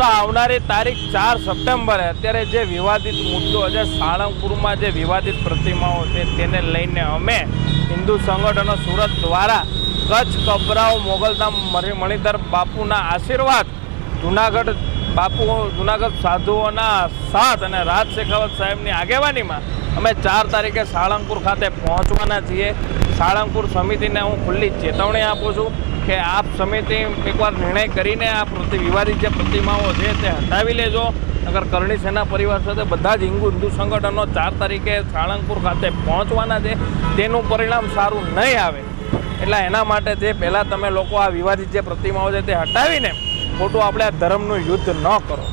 મિત્રો આવનારી તારીખ 4 સપ્ટેમ્બરે અત્યારે જે વિવાદિત મુદ્દો છે સાળંગપુરમાં જે વિવાદિત પ્રતિમાઓ છે તેને લઈને અમે હિન્દુ સંગઠનો સુરત દ્વારા કચ્છ કબરાવ મોગલધામ મણિધર બાપુના આશીર્વાદ જુનાગઢ સાધુઓના સાથ અને રાજ શેખાવત સાહેબની આગેવાનીમાં અમે 4 તારીખે સાળંગપુર ખાતે પહોંચવાના છીએ। સાળંગપુર સમિતિને હું ખુલ્લી ચેતવણી આપું છું કે આપ સમિતિ એકવાર નિર્ણય કરીને આ વિવાદિત જે પ્રતિમાઓ છે તે હટાવી લેજો, નગર કરણી સેના પરિવાર સાથે બધા જ હિન્દુ સંગઠનો 4 તારીખે સાળંગપુર ખાતે પહોંચવાના છે। તેનું પરિણામ સારું નહીં આવે એટલે એના માટે જે પહેલાં તમે લોકો આ વિવાદિત જે પ્રતિમાઓ છે તે હટાવીને ખોટું આપણે આ ધર્મનું યુદ્ધ ન કરો।